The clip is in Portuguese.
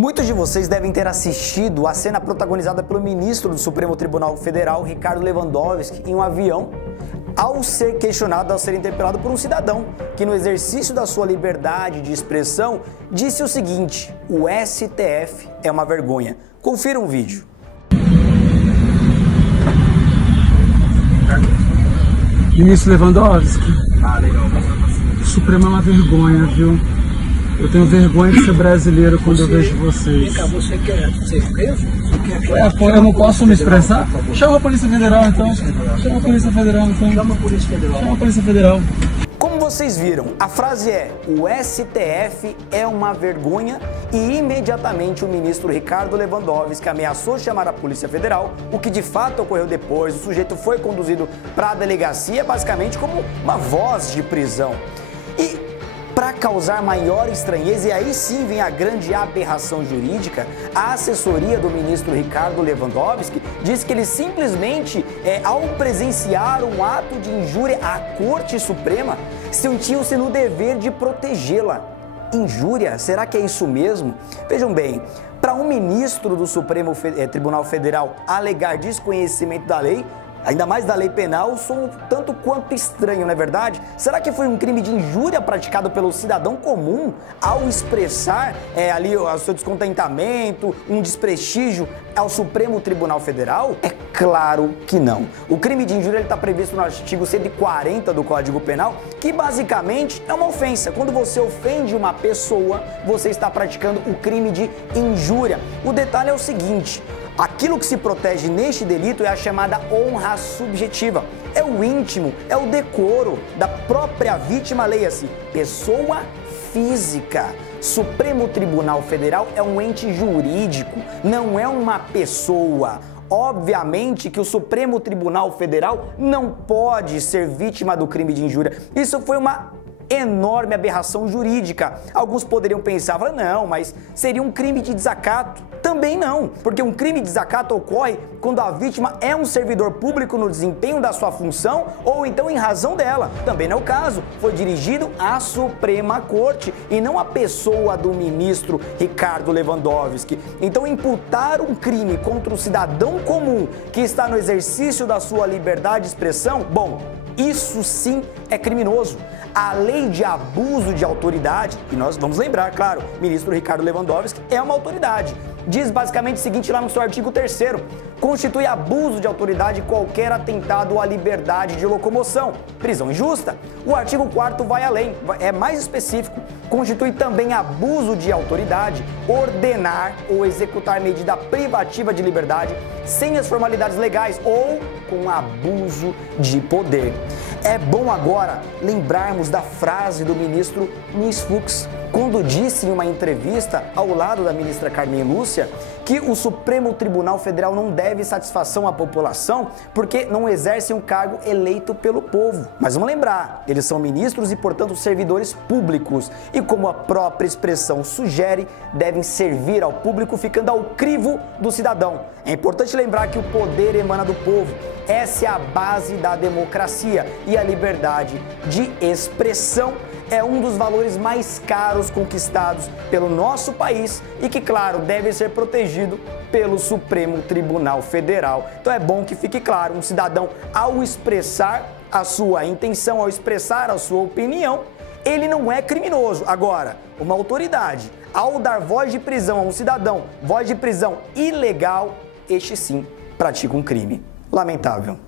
Muitos de vocês devem ter assistido a cena protagonizada pelo ministro do Supremo Tribunal Federal, Ricardo Lewandowski, em um avião, ao ser questionado, ao ser interpelado por um cidadão que, no exercício da sua liberdade de expressão, disse o seguinte: o STF é uma vergonha. Confira um vídeo. Ministro Lewandowski, o Supremo é uma vergonha, viu? Eu tenho vergonha de ser brasileiro quando eu vejo vocês. Você quer ser preso? Eu não posso me expressar? Chama a Polícia Federal, então. Chama a Polícia Federal, então. Chama a Polícia Federal. Chama a Polícia Federal. Como vocês viram, a frase é: o STF é uma vergonha, e imediatamente o ministro Ricardo Lewandowski ameaçou chamar a Polícia Federal, o que de fato ocorreu depois. O sujeito foi conduzido para a delegacia basicamente como uma voz de prisão. E para causar maior estranheza, e aí sim vem a grande aberração jurídica, a assessoria do ministro Ricardo Lewandowski diz que ele simplesmente, ao presenciar um ato de injúria à Corte Suprema, sentiu-se no dever de protegê-la. Injúria? Será que é isso mesmo? Vejam bem, para um ministro do Supremo Tribunal Federal alegar desconhecimento da lei, ainda mais da lei penal, sou um tanto quanto estranho, não é verdade? Será que foi um crime de injúria praticado pelo cidadão comum ao expressar ali o seu descontentamento, um desprestígio ao Supremo Tribunal Federal? É claro que não. O crime de injúria está previsto no artigo 140 do Código Penal, que basicamente é uma ofensa. Quando você ofende uma pessoa, você está praticando o crime de injúria. O detalhe é o seguinte: aquilo que se protege neste delito é a chamada honra subjetiva. É o íntimo, é o decoro da própria vítima, leia-se, pessoa física. Supremo Tribunal Federal é um ente jurídico, não é uma pessoa. Obviamente que o Supremo Tribunal Federal não pode ser vítima do crime de injúria. Isso foi uma enorme aberração jurídica. Alguns poderiam pensar, não, mas seria um crime de desacato. Também não, porque um crime de desacato ocorre quando a vítima é um servidor público no desempenho da sua função ou então em razão dela. Também não é o caso. Foi dirigido à Suprema Corte e não à pessoa do ministro Ricardo Lewandowski. Então, imputar um crime contra o cidadão comum que está no exercício da sua liberdade de expressão, bom, isso sim é criminoso. A lei de abuso de autoridade, e nós vamos lembrar, claro, o ministro Ricardo Lewandowski é uma autoridade. Diz basicamente o seguinte lá no seu artigo 3º: constitui abuso de autoridade qualquer atentado à liberdade de locomoção, prisão injusta. O artigo 4º vai além, é mais específico. Constitui também abuso de autoridade ordenar ou executar medida privativa de liberdade sem as formalidades legais ou com abuso de poder. É bom agora lembrarmos da frase do ministro Luiz Fux, quando disse em uma entrevista ao lado da ministra Carmen Lúcia que o Supremo Tribunal Federal não deve satisfação à população porque não exercem um cargo eleito pelo povo. Mas vamos lembrar, eles são ministros e, portanto, servidores públicos. E como a própria expressão sugere, devem servir ao público ficando ao crivo do cidadão. É importante lembrar que o poder emana do povo. Essa é a base da democracia e a liberdade de expressão é um dos valores mais caros conquistados pelo nosso país e que, claro, deve ser protegido pelo Supremo Tribunal Federal. Então é bom que fique claro, um cidadão, ao expressar a sua intenção, ao expressar a sua opinião, ele não é criminoso. Agora, uma autoridade, ao dar voz de prisão a um cidadão, voz de prisão ilegal, este sim pratica um crime. Lamentável.